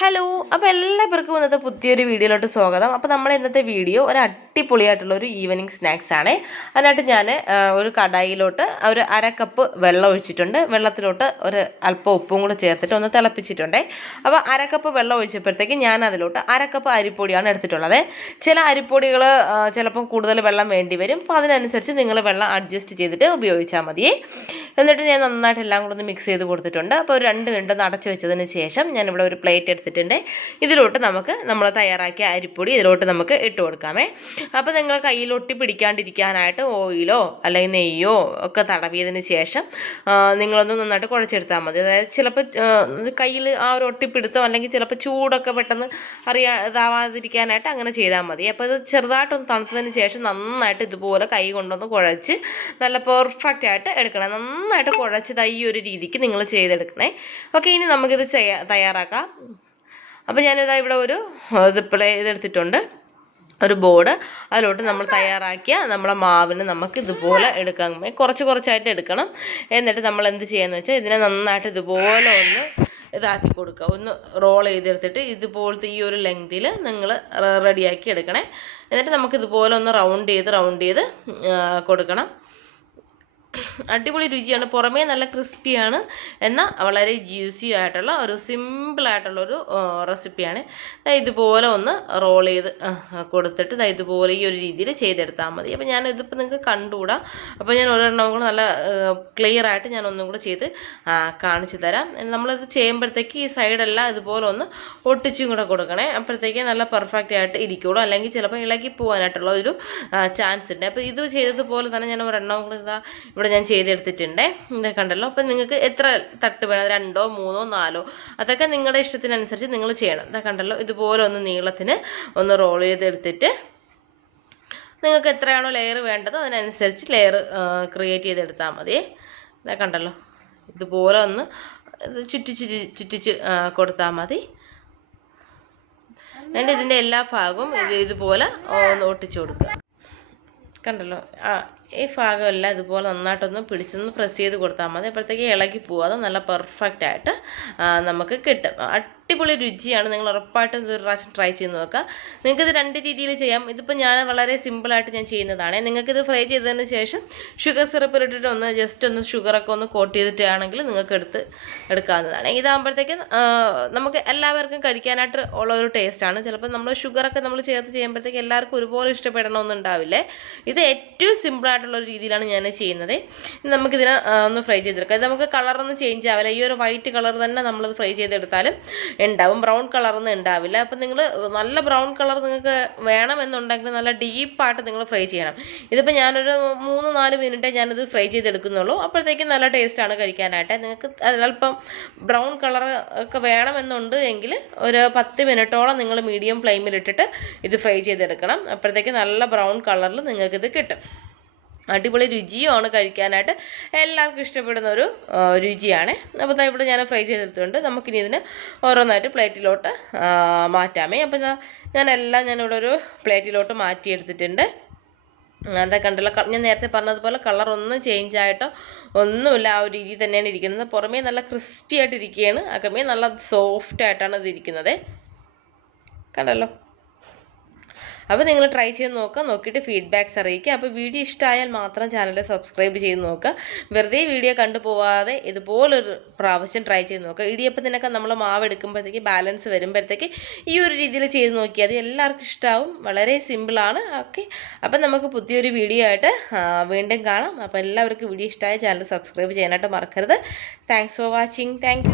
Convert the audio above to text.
Hello അപ്പോൾ എല്ലാവർക്കും ഇന്നത്തെ പുതിയൊരു വീഡിയോയിലോട്ട് സ്വാഗതം. അപ്പോൾ നമ്മുടെ ഇന്നത്തെ വീഡിയോ ഒരു അടിപൊളിയായിട്ടുള്ള ഒരു ഈവനിങ് സ്നാക്സ് ആണ്. അതിനായിട്ട് ഞാൻ ഒരു കടായിലോട്ട് ഒരു അര കപ്പ് വെള്ളം ഒഴിച്ചിട്ടുണ്ട്. വെള്ളത്തിലോട്ട് ഒരു അല്പം ഉപ്പും കൂടെ ചേർത്തിട്ട് ഒന്ന് തിളപ്പിച്ചിട്ടുണ്ട്. അപ്പോൾ അര കപ്പ് വെള്ളം ഒഴിച്ചപ്പോഴത്തേക്ക് ഞാൻ അതിലോട്ട് അര കപ്പ് അരിപ്പൊടിയാണ് എടുത്തിട്ടുള്ളത്. ചില അരിപ്പൊടികൾ ചിലപ്പോൾ കൂടുതൽ വെള്ളം വേണ്ടി വരും. അപ്പോൾ അതിനനുസരിച്ച് നിങ്ങൾ വെള്ളം അഡ്ജസ്റ്റ് ചെയ്തിട്ട് ഉപയോഗിച്ചാൽ മതിയേ എന്നിട്ട് ഞാൻ നന്നായിട്ട് എല്ലാം കൂടെ ഒന്ന് മിക്സ് ചെയ്ത് കൊടുത്തിട്ടുണ്ട്. അപ്പോൾ ഒരു രണ്ട് മിനിറ്റ് ഒന്ന് അടച്ച് വെച്ചതിന് ശേഷം ഞാനിവിടെ ഒരു പ്ലേറ്റ് എടുത്തിട്ടുണ്ട്. ഇതിലോട്ട് നമുക്ക് നമ്മൾ തയ്യാറാക്കിയ അരിപ്പൊടി ഇതിലോട്ട് നമുക്ക് ഇട്ട് കൊടുക്കാമേ. അപ്പോൾ നിങ്ങൾ കയ്യിൽ ഒട്ടി പിടിക്കാണ്ടിരിക്കാനായിട്ട് ഓയിലോ അല്ലെങ്കിൽ നെയ്യോ ഒക്കെ തടവിയതിന് ശേഷം നിങ്ങളൊന്ന് നന്നായിട്ട് കുഴച്ചെടുത്താൽ മതി. അതായത് ചിലപ്പോൾ കയ്യിൽ ആ ഒരു ഒട്ടിപ്പിടുത്തം അല്ലെങ്കിൽ ചിലപ്പോൾ ചൂടൊക്കെ പെട്ടെന്ന് അറിയാ ഇതാവാതിരിക്കാനായിട്ട് അങ്ങനെ ചെയ്താൽ മതി. അപ്പോൾ ഇത് ചെറുതായിട്ടൊന്ന് തണുത്തതിന് ശേഷം നന്നായിട്ട് ഇതുപോലെ കൈ കൊണ്ടൊന്ന് കുഴച്ച് നല്ല പെർഫെക്റ്റ് ആയിട്ട് എടുക്കണം. നന്നായിട്ട് കുഴച്ചതായി ഈ ഒരു രീതിക്ക് നിങ്ങൾ ചെയ്തെടുക്കണേ. ഓക്കെ ഇനി നമുക്കിത് ചെയ്യാ തയ്യാറാക്കാം. അപ്പോൾ ഞാനിതാ ഇവിടെ ഒരു ഇത് ഇതെടുത്തിട്ടുണ്ട് ഒരു ബോർഡ്. അതിലോട്ട് നമ്മൾ തയ്യാറാക്കിയ നമ്മളെ മാവിന് നമുക്ക് ഇതുപോലെ എടുക്കാൻ കുറച്ച് കുറച്ചായിട്ട് എടുക്കണം. എന്നിട്ട് നമ്മൾ എന്ത് ചെയ്യാന്ന് വെച്ചാൽ ഇതിനെ നന്നായിട്ട് ഇതുപോലെ ഒന്ന് ഇതാക്കി കൊടുക്കുക. ഒന്ന് റോൾ ചെയ്തെടുത്തിട്ട് ഇതുപോലത്തെ ഈ ഒരു ലെങ്തിൽ നിങ്ങൾ റെഡിയാക്കി എടുക്കണേ. എന്നിട്ട് നമുക്ക് ഇതുപോലെ ഒന്ന് റൗണ്ട് ചെയ്ത് റൗണ്ട് ചെയ്ത് കൊടുക്കണം. അടിപൊളി രുചിയാണ്. പുറമേ നല്ല ക്രിസ്പിയാണ്. എന്നാൽ വളരെ ജ്യൂസി ആയിട്ടുള്ള ഒരു സിമ്പിൾ ആയിട്ടുള്ള ഒരു റെസിപ്പിയാണ് ഇതുപോലെ ഒന്ന് റോൾ ചെയ്ത് കൊടുത്തിട്ട് ഇതുപോലെ ഈ ഒരു രീതിയിൽ ചെയ്തെടുത്താൽ മതി. അപ്പോൾ ഞാൻ ഇതിപ്പോൾ നിങ്ങൾക്ക് കണ്ടുകൂടാ. അപ്പോൾ ഞാൻ ഒരെണ്ണം കൂടെ നല്ല ക്ലിയർ ആയിട്ട് ഞാൻ ഒന്നും കൂടെ ചെയ്ത് കാണിച്ചു തരാം. നമ്മളിത് ചെയ്യുമ്പോഴത്തേക്ക് ഈ സൈഡെല്ലാം ഇതുപോലെ ഒന്ന് ഒട്ടിച്ചും കൂടെ കൊടുക്കണേ. അപ്പോഴത്തേക്ക് നല്ല പെർഫെക്റ്റ് ആയിട്ട് ഇരിക്കുള്ളൂ. അല്ലെങ്കിൽ ചിലപ്പോൾ ഇളകി പോകാനായിട്ടുള്ള ഒരു ചാൻസ് ഉണ്ട്. അപ്പോൾ ഇത് ചെയ്തതുപോലെ തന്നെ ഞാൻ ഒരെണ്ണം കൂടെ ഇതാ ഇവിടെ ഞാൻ ചെയ്തെടുത്തിട്ടുണ്ട്. ഇതൊക്കെ കണ്ടല്ലോ. അപ്പം നിങ്ങൾക്ക് എത്ര തട്ട് വേണം? രണ്ടോ മൂന്നോ നാലോ? അതൊക്കെ നിങ്ങളുടെ ഇഷ്ടത്തിനനുസരിച്ച് നിങ്ങൾ ചെയ്യണം. ഇതൊക്കെ കണ്ടല്ലോ. ഇതുപോലെ ഒന്ന് നീളത്തിന് ഒന്ന് റോൾ ചെയ്തെടുത്തിട്ട് നിങ്ങൾക്ക് എത്രയാണോ ലെയർ വേണ്ടത് അതിനനുസരിച്ച് ലെയർ ക്രിയേറ്റ് ചെയ്തെടുത്താൽ മതി. ഇതൊക്കെ കണ്ടല്ലോ. ഇതുപോലെ ഒന്ന് ഇത് ചുറ്റി ചുറ്റി ചുറ്റിച്ച് കൊടുത്താൽ മതി. എന്നിട്ട് ഇതിന്റെ എല്ലാ ഭാഗവും ഇതുപോലെ ഒന്ന് ഒട്ടിച്ചു കൊടുക്കുക. കണ്ടല്ലോ. ആ ഈ ഭാഗമെല്ലാം ഇതുപോലെ നന്നായിട്ടൊന്ന് പിടിച്ചൊന്ന് പ്രസ് ചെയ്ത് കൊടുത്താൽ മതി. അപ്പോഴത്തേക്ക് ഇളകി പോവാതെ നല്ല പെർഫെക്റ്റ് ആയിട്ട് നമുക്ക് കിട്ടും. അടിപൊളി രുചിയാണ്. നിങ്ങൾ ഉറപ്പായിട്ടും ഒരു പ്രാവശ്യം ട്രൈ ചെയ്ത് നോക്കുക. നിങ്ങൾക്കിത് രണ്ട് രീതിയിൽ ചെയ്യാം. ഇതിപ്പോൾ ഞാൻ വളരെ സിമ്പിളായിട്ട് ഞാൻ ചെയ്യുന്നതാണ്. നിങ്ങൾക്കിത് ഫ്രൈ ചെയ്തതിന് ശേഷം ഷുഗർ സിറപ്പ് ഇട്ടിട്ട് ഒന്ന് ജസ്റ്റ് ഒന്ന് ഷുഗറൊക്കെ ഒന്ന് കോട്ട് ചെയ്തിട്ടാണെങ്കിൽ നിങ്ങൾക്ക് എടുത്ത് എടുക്കാവുന്നതാണ്. ഇതാകുമ്പോഴത്തേക്ക് നമുക്ക് എല്ലാവർക്കും കഴിക്കാനായിട്ട് ഉള്ള ഒരു ടേസ്റ്റാണ് ചിലപ്പോൾ നമ്മൾ ഷുഗറൊക്കെ നമ്മൾ ചേർത്ത് ചെയ്യുമ്പോഴത്തേക്ക് എല്ലാവർക്കും ഒരുപോലെ ഇഷ്ടപ്പെടണമെന്നുണ്ടാവില്ലേ? ഇത് ഏറ്റവും സിമ്പിൾ ആയിട്ടുള്ള ഒരു രീതിയിലാണ് ഞാൻ ചെയ്യുന്നത്. നമുക്കിതിനെ ഒന്ന് ഫ്രൈ ചെയ്തെടുക്കാം. ഇത് നമുക്ക് കളറൊന്നും ചേഞ്ച് ആവില്ല ഈ ഒരു വൈറ്റ് കളർ തന്നെ നമ്മളത് ഫ്രൈ ചെയ്തെടുത്താലും ഉണ്ടാവും. ബ്രൗൺ കളറൊന്നും ഉണ്ടാവില്ല. അപ്പം നിങ്ങൾ നല്ല ബ്രൗൺ കളർ നിങ്ങൾക്ക് വേണമെന്നുണ്ടെങ്കിൽ നല്ല ഡീപ്പായിട്ട് നിങ്ങൾ ഫ്രൈ ചെയ്യണം. ഇതിപ്പോൾ ഞാനൊരു മൂന്ന് നാല് മിനിറ്റേ ഞാനിത് ഫ്രൈ ചെയ്തെടുക്കുന്നുള്ളൂ. അപ്പോഴത്തേക്കും നല്ല ടേസ്റ്റാണ് കഴിക്കാനായിട്ട്. നിങ്ങൾക്ക് അല്പം ബ്രൗൺ കളർ ഒക്കെ വേണമെന്നുണ്ട് എങ്കിൽ ഒരു പത്ത് മിനിറ്റോളം നിങ്ങൾ മീഡിയം ഫ്ലെയിമിലിട്ടിട്ട് ഇത് ഫ്രൈ ചെയ്തെടുക്കണം. അപ്പോഴത്തേക്ക് നല്ല ബ്രൗൺ കളറിൽ നിങ്ങൾക്കിത് കിട്ടും. അടിപൊളി രുചിയുമാണ് കഴിക്കാനായിട്ട്. എല്ലാവർക്കും ഇഷ്ടപ്പെടുന്ന ഒരു രുചിയാണ്. അപ്പോൾ ഇവിടെ ഞാൻ ഫ്രൈ ചെയ്തെടുത്തിട്ടുണ്ട്. നമുക്കിനി ഇതിന് ഓരോന്നായിട്ട് പ്ലേറ്റിലോട്ട് മാറ്റാമേ. അപ്പോൾ ഞാൻ ഞാനെല്ലാം ഞാനിവിടെ ഒരു പ്ലേറ്റിലോട്ട് മാറ്റിയെടുത്തിട്ടുണ്ട്. എന്താ കണ്ടല്ലോ ഞാൻ നേരത്തെ പറഞ്ഞതുപോലെ കളറൊന്നും ചേഞ്ച് ആയിട്ടോ ഒന്നുമില്ല. ആ ഒരു രീതി തന്നെയാണ് ഇരിക്കുന്നത്. പുറമേ നല്ല ക്രിസ്പി ആയിട്ടിരിക്കുകയാണ്. അകമേ നല്ല സോഫ്റ്റ് ആയിട്ടാണ് ഇത് ഇരിക്കുന്നത് കണ്ടല്ലോ? അപ്പോൾ നിങ്ങൾ ട്രൈ ചെയ്ത് നോക്കുക. നോക്കിയിട്ട് ഫീഡ്ബാക്ക്സ് അറിയിക്കുക. അപ്പോൾ വീഡിയോ ഇഷ്ടമായാൽ മാത്രം ചാനൽ സബ്സ്ക്രൈബ് ചെയ്ത് നോക്കുക. വെറുതെ വീഡിയോ കണ്ടു പോവാതെ ഇതുപോലൊരു പ്രാവശ്യം ട്രൈ ചെയ്ത് നോക്കുക. ഇടിയപ്പത്തിനൊക്കെ നമ്മൾ മാവ് എടുക്കുമ്പോഴത്തേക്ക് ബാലൻസ് വരുമ്പോഴത്തേക്ക് ഈ ഒരു രീതിയിൽ ചെയ്ത് നോക്കിയാൽ അത് എല്ലാവർക്കും ഇഷ്ടമാവും വളരെ സിമ്പിളാണ് ഓക്കെ അപ്പം നമുക്ക് പുതിയൊരു വീഡിയോ ആയിട്ട് വീണ്ടും കാണാം. അപ്പോൾ എല്ലാവർക്കും വീഡിയോ ഇഷ്ടമായ ചാനൽ സബ്സ്ക്രൈബ് ചെയ്യാനായിട്ട് മറക്കരുത്. Thanks for watching thank